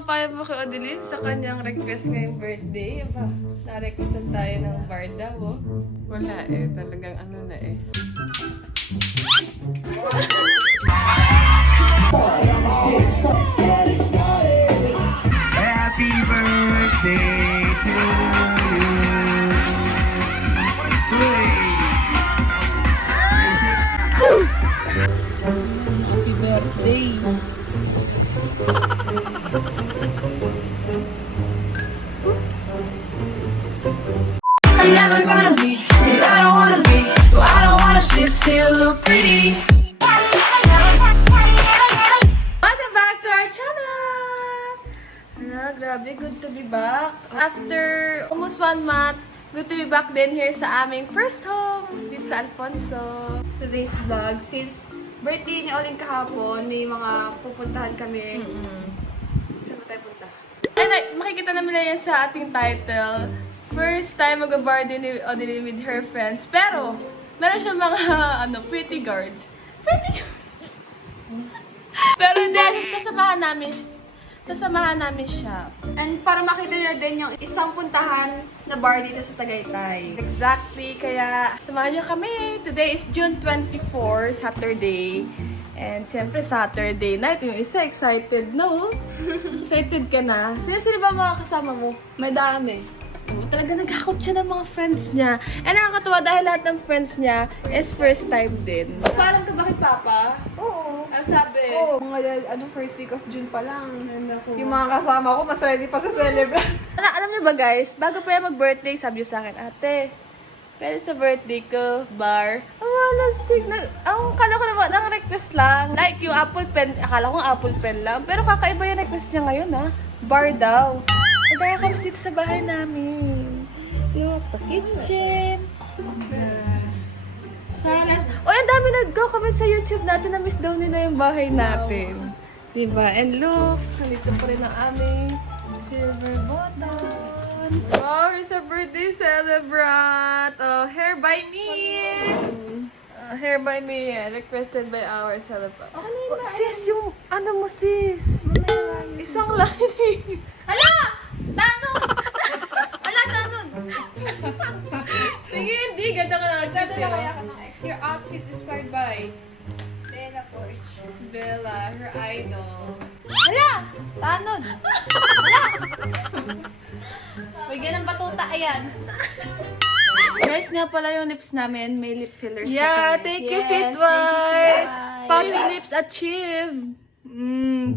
mapayag mo kay Odeline sa kanyang request ngayong birthday? Aba, na-requestan tayo ng bar daw, oh. Wala eh, talagang ano na eh. Happy birthday to you. Happy birthday! I'm never gonna be, 'cause I don't wanna be, no, I don't wanna sit still, look pretty. Welcome back to our channel! Grabe, good to be back. After almost 1 month, good to be back din here sa aming first home, dito sa Alfonso. Today's vlog, since birthday ni Oling kahapon, may mga pupuntahan kami. Saan ba tayo punta? Makikita naman na yan sa ating title. First time mag-bar din ni Odeline with her friends. Pero, meron siya mga, pretty guards. Pretty guards! Pero then, sasamahan namin siya. And para makita nyo din yung isang puntahan na bar dito sa Tagaytay. Exactly, kaya samahan nyo kami. Today is June 24, Saturday. And siyempre Saturday night, yung isa excited, no? Excited ka na? Sino ba mga kasama mo? May dami. Talaga nagkakot siya ng mga friends niya. And nakakatawa dahil lahat ng friends niya is first time din. Paalam ka ba kay Papa? Oo. Ang sabi? Oo, mga first week of June pa lang. Yung mga kasama ko, mas ready pa sa celebrate. Alam niyo ba guys, bago pa yan mag-birthday, sabi niya sa akin, ate, pwede sa birthday ko, bar. Lastig na, akala ko naman, ang request lang. Like yung apple pen, akala ko apple pen lang. Pero kakaiba yung request niya ngayon ha. Bar daw. Nagkakams dito sa bahay namin. Look, the kitchen. Saras. O, ang dami nag-comment sa YouTube natin na miss daw nila yung bahay natin. Diba? And look, nandito pa rin ang aming silver button. Wow, here's a birthday celebrant. Oh, hair by me. Hair by me. Requested by our celebrant. Oh, sis, yung ano mo, sis? Isang line. Hala! Tanong! Hala, tanong! Sige, hindi. Ganda ka na Ganda na kaya ka nag-video. ng ex. Your outfit is inspired by Bella Porch. Bella, her idol. Hala! Tanong! Hala! Bigyan ng batuta, ayan. Guys, nga pala yung lips namin, may lip fillers Yeah, na kami. thank you, Yes, Fit thank you, White. Fit. Puppy lips achieved.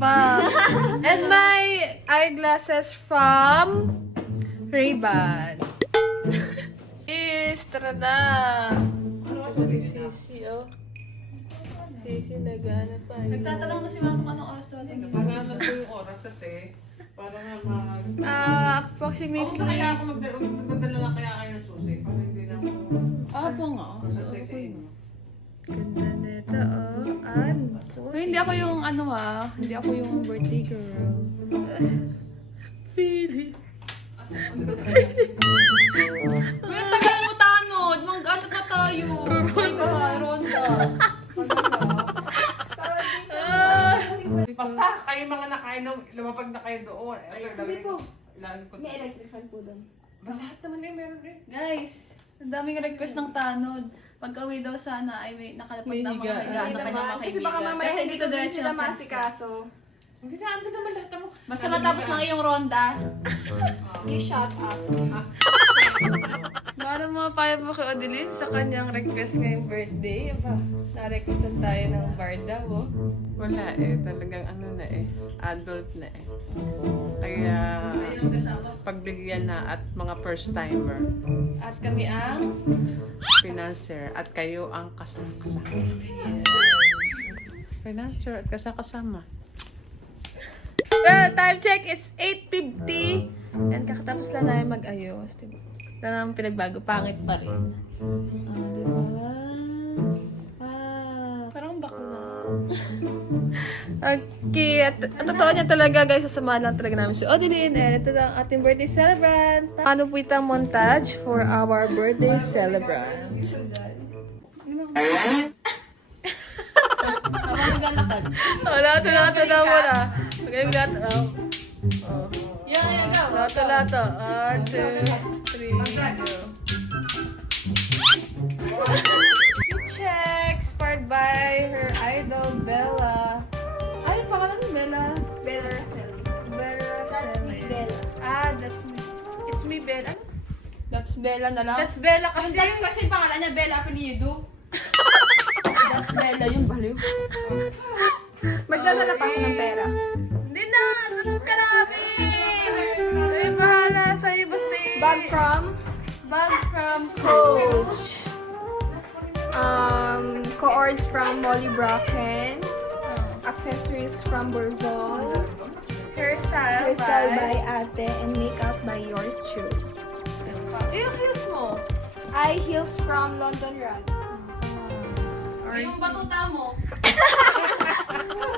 Pa. And my eyeglasses from Ray-Ban. Is, tara na. Sisi, oh. Sisi, nag-ano pa. Nagtatanong na si Mama kung anong oras to. Para alam ko yung oras kasi, para nga mag... Approximately. Kaya ako magdadala lang kaya kayo ng susi, para hindi na ako... Opo nga. Masagday sa inyo. Ganda nito, oh. Hindi ako yung hindi ako yung birthday girl. Feeling. Uy, tagal mo tanod! Mag-ano pa tayo? Ronda. Basta kayo mga nakainom, lumapag na kayo doon. Hindi po. May electric fan po doon. Lahat naman eh, meron eh. Guys, ang daming request ng tanod. Pagka-uwi daw sana ay may nakalapag May na mga higaan. higaan ng kanyang mga Kasi baka kaibigan. mamaya Kasi hindi dito ko din diretso sila ng pwesto. masikaso. Hindi na, ando naman lahat mo. Basta matapos lang iyong ronda. You shut up. Paano mapayag mo kay Odeline sa kanyang request ngayong birthday? Aba, na-requestan tayo ng bar daw, oh. Wala eh, talagang ano na eh, adult na eh. Kaya pagbigyan na at mga first timer, At kami ang... financer at kayo ang kasama. Financer at kasama. Well, time check, it's 8:50. And kakatapos lang namin mag-ayos. Diba? Ito naman pinagbago, pangit pa rin. Diba? Parang bakla. Okay, at totoo niya talaga guys, sasamahan lang talaga namin si Odeline. And ito lang ating birthday celebrant. Paano po itang montage for our birthday celebrant? Habang naglalakad. Wala, ito na muna. Okay, Oh. Yeah, go. Lato. 1, 2, 3, go. Check, inspired by her idol, Bella. Ay, pangalan ni Bella? Bella Rosales. Bella. That's me, Bella. Ah, that's me. It's me, Bella. That's Bella na lang. That's Bella Yung kasi. that's kasi yung pangalan niya, Bella Apelido. That's Bella, yung baliw. Magdadala pa ako ng pera. Hindi na! Nasaan ka namin? Sa'yo bahala. Sa'yo basta Bag from Coach. Coords from Molly Bracken. Accessories from Bourvon. Hairstyle Hairstyle by Ate and makeup by yours truly. Yung heels mo. Eye heels from London Run. Yung batuta mo.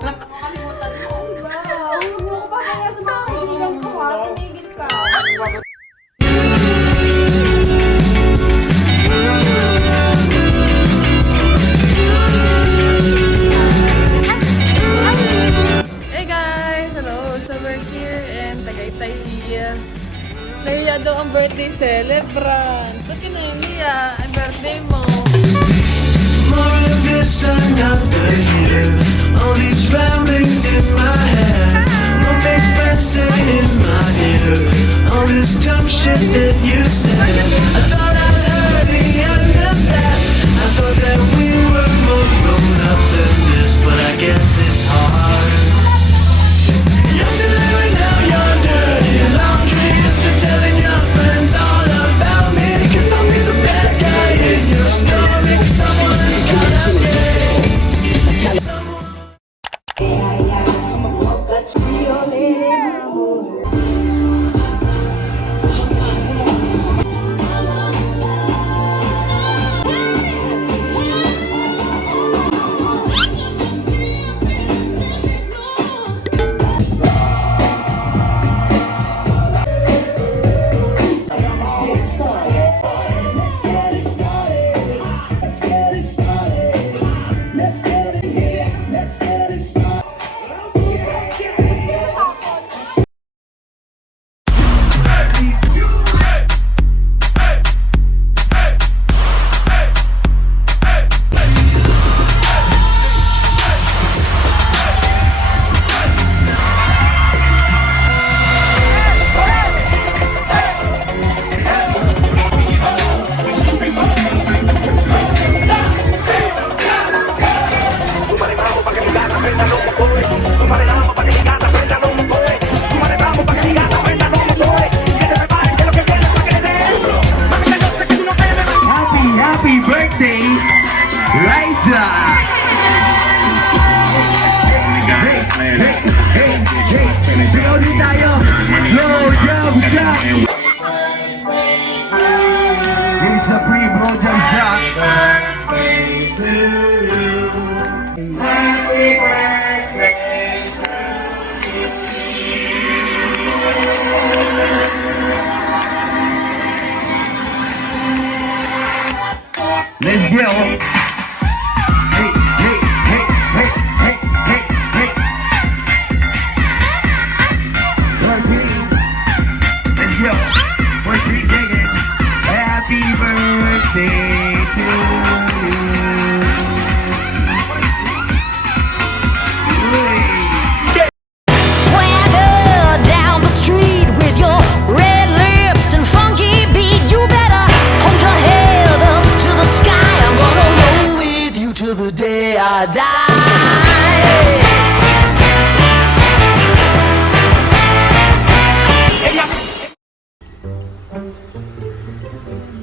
Makalimutan mo. Wow! Huwag mo pa kaya sa mga kaibigan ko ha. Tinigil ka. Hey guys! Hello! So we're here in Tagaytay. Nahiya daw ang birthday celebrant. Ba't ka nahiya? Ang birthday mo. More of this another year. All these ramblings in my head. No fake friends sitting in my ear. All this dumb shit that you said. I thought I'd heard the end of that. I thought that we were more grown up than this, but I guess it's hard. Yesterday and now you're dirty laundry. Still telling your friends all about me. 'Cause I'll be the bad guy in your story. 'Cause someone's gonna get someone. Happy birthday, Liza! Hey, sigaw din tayo! Blow job shot! Here's a free blow job shot! Happy birthday! Let's go! Hey, hey, hey, hey, hey, hey, hey! 1, 2, let's go! 1, 3 seconds! Happy birthday to you! Swagger down the street with your red lips and funky beat. You better hold your head up to the sky. I'm gonna roll with you till the day I die.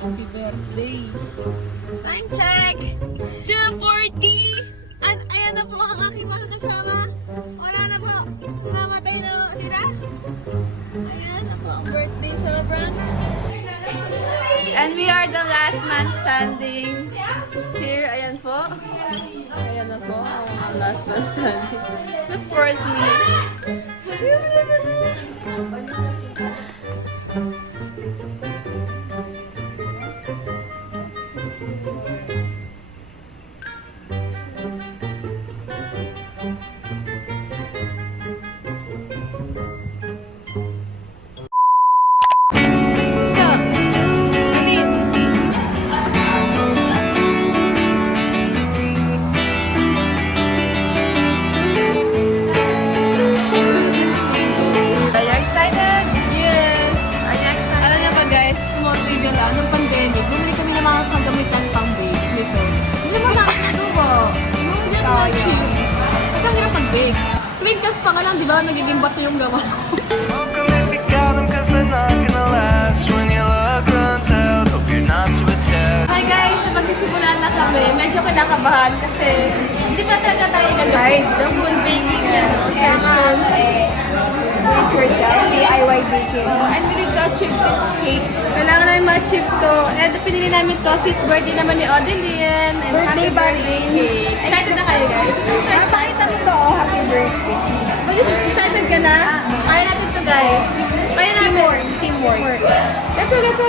Happy birthday. Time check. 2:40. Ayan na po ang aking mga kasama. Wala na po. Namatay na sila. Ayan na po ang birthday celebrant. And we are the last man standing. Here, ayan po. Ayan na po ang mga last man standing. Of course, me. excited? Yes! Are you excited? Alam niya ba guys, small trivia lang, nung pandemic, bumili kami ng mga kagamitan pang bake nito. Hindi mo sa akin nagawa. Hindi ako na-cheap. Kasi ang hirap mag-bake. Printas pa ka lang, di ba? Nagiging bato yung gawa ko. Hi guys! So magsisimulan na kami. Medyo kinakabahan kasi hindi pa talaga tayo nag-guide the full baking session. Do it yourself, DIY baking. And we need to achieve this cake. Kailangan namin ma-achieve to. And pinili namin to, sis birthday naman ni Odeline. And Birthday happy birthday cake. Excited na kayo guys? So excited. Ito, happy birthday. Excited ka na? Kaya natin to guys. Kaya natin. Teamwork. Gato, gato.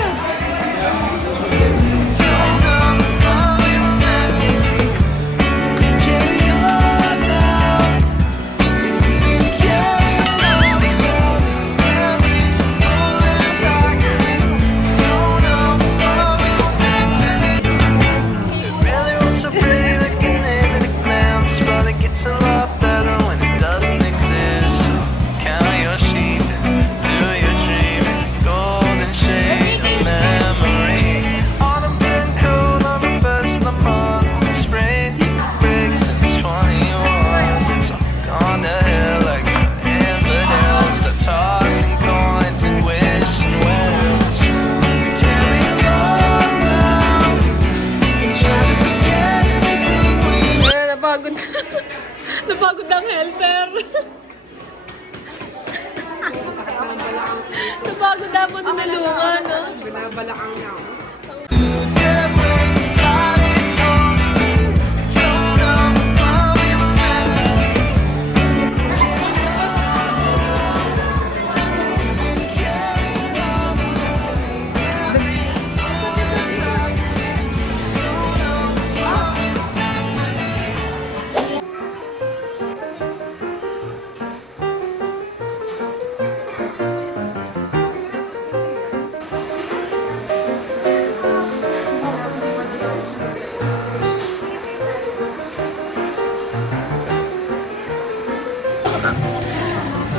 Napagod. Napagod ang helper. Napagod na po tinulungan, no? Binabalakang niya.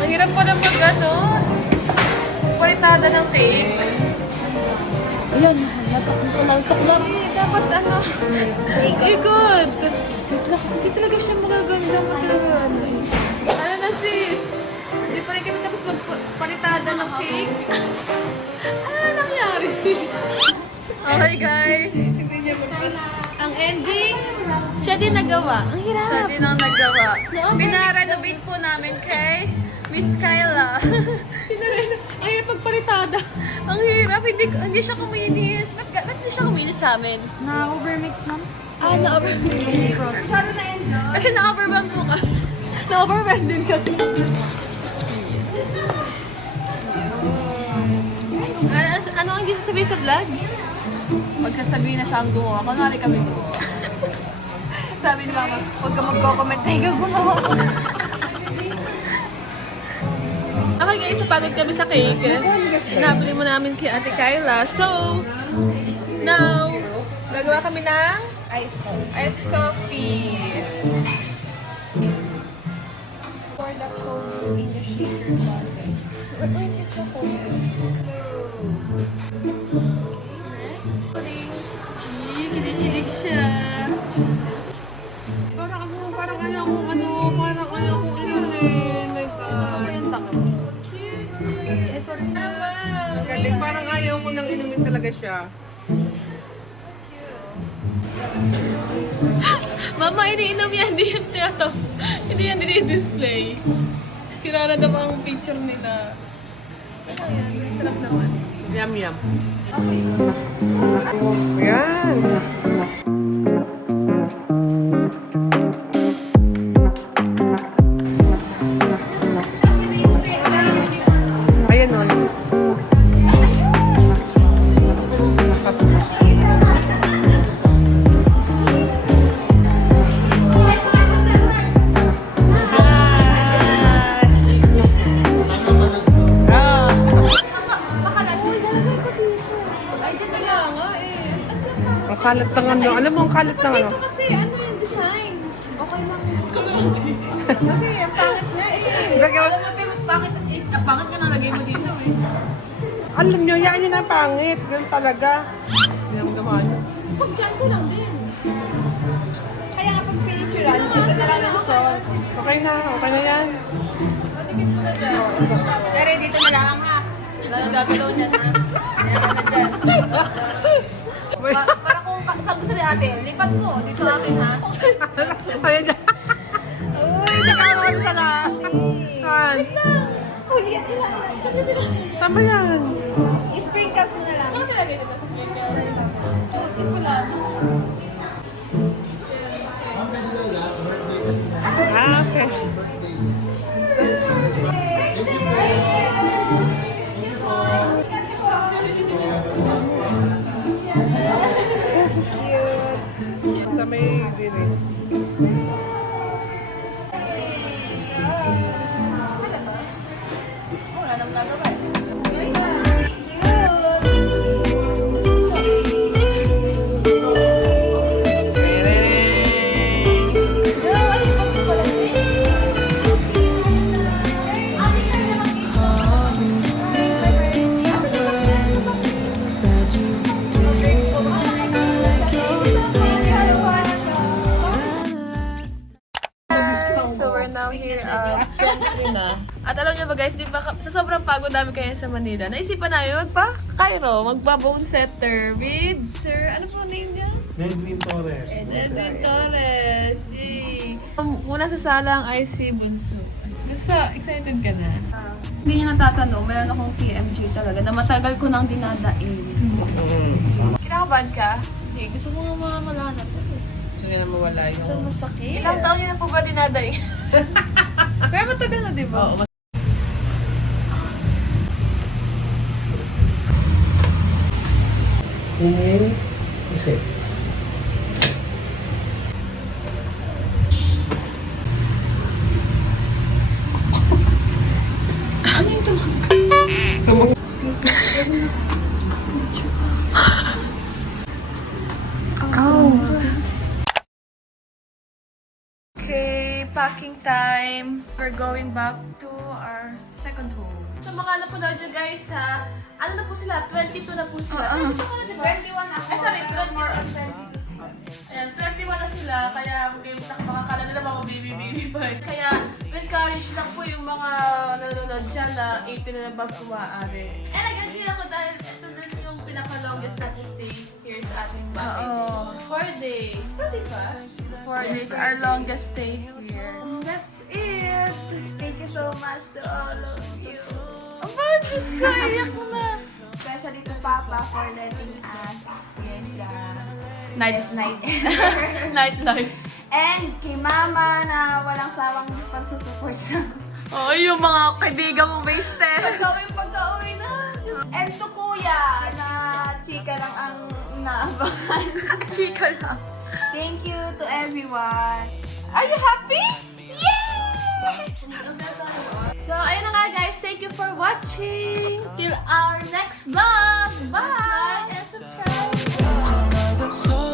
Ang hirap pa na paritada ng cake. Ayun, nagkakulautok lang. Dapat ikot. Hindi talaga siya magaganda. Ano na sis? Hindi pa rin kami tapos magparitada ng cake. Ano na nangyari sis? Okay guys. Ang ending, siya din nagawa. Ang hirap. Siya din ang nagawa. No, Pinarenovate po namin kay Miss Kyla. Ang hirap pagparitada. Ang hirap, hindi siya kuminis. Ba't hindi siya kuminis sa amin? Na-overmix, ma'am. Na-overwhelmed. Masyado na-enjoy. Kasi na-overwhelm po ka. Na-overwhelmed din kasi. Ano ang hindi sasabihin sa vlog? Magkasabihin na siya ang gumawa. Kunwari kami gumawa. Sabi ni Mama, huwag ka magko-comment na ikaw gumawa. Okay guys, napagod kami sa cake. Nabili mo namin kay Ate Kyla. So, now, gagawa kami ng iced coffee. Pour the cold in the shaker bottle. Where is the cold? Kinikilig siya. Parang ano kung inumin. Ayun lang. Eh, sorry na. Galing, parang ayaw ko nang inumin talaga siya. Mama, iniinom yan. Hindi yan tiyato. Hindi yan dinidisplay. Sira na daw ang picture nila. Ayan, sarap naman. Yum, yum. Yan. Ayan o. Ang kalat ng ano. Alam mo, ang kalat ng ano. Ito kasi, ano yung design? Okay lang. Okay, ang pangit nga eh. Gagawa. Bakit ka nalagay mo dito eh? Alam nyo, yan yun ang pangit. Ganun talaga. Hindi naman gawa nyo. Pag dyan ko lang din. Kaya nga pag pinicturean, dito na lang yung sauce. Okay na yan. Pero dito na lang ha. Wala nang gagalaw niyan ha. Kaya ka na dyan. Para kung saan gusto ni ate, lipat mo. Dito akin ha. Ayan dyan. Uy, nakawan ka na. Saan? Uy, yan ilan. Tama yan. I-spring cup mo na lang. Saan nilagay dito sa sprinkles? So, di pala, no? Okay. Sa may dili. Wala nang gagawa eh. So we're now here at Gentry na. At alam niyo ba guys, di ba sa sobrang pagod namin kayo sa Manila, naisipan namin magpa-Cairo, magba-bone setter with Sir, ano po name niya? Edwin Torres. Edwin Torres. Yay! Muna sa salang ay si Bunso. So, excited ka na? Hindi niyo natatanong, meron akong TMJ talaga na matagal ko nang dinadain. Kinakabahan ka? Hindi, gusto mo nga malanap. Gusto nila mawala yung... So, masakit. Ilang taon niyo na po ba dinadaing? Pero matagal na, di ba? Inhale. Exhale. Okay, packing time. We're going back to our second home. So, makala po na dyan guys ha. Ano na po sila? 22 na po sila. 22 na, diba? 21 na. Ay, sorry, 21 or 22 sila. Ayan, 21 na sila. Kaya, makakala nila mga baby pa. Kaya, encourage lang po yung mga nanonood dyan na 18 na above kung maaari. And nag-enjoy ako dahil ito din yung pinaka-longest natin stay here sa ating bahay. 4 days. 4 days ba? 4 days, our longest stay here. That's it! Thank you so much to all of you. Aba, Diyos ko, iyak na. Especially to Papa for letting us experience the Night. best night. Nightlife. And kay Mama na walang sawang pagsusupport sa Oh, yung mga kaibigan mo wasted. pagka-uwi na. And to Kuya na chika lang ang inaabangan. Chika lang. Thank you to everyone. Are you happy? Yay! So, ayun na nga guys. Thank you for watching. Till our next vlog. Bye! And subscribe. So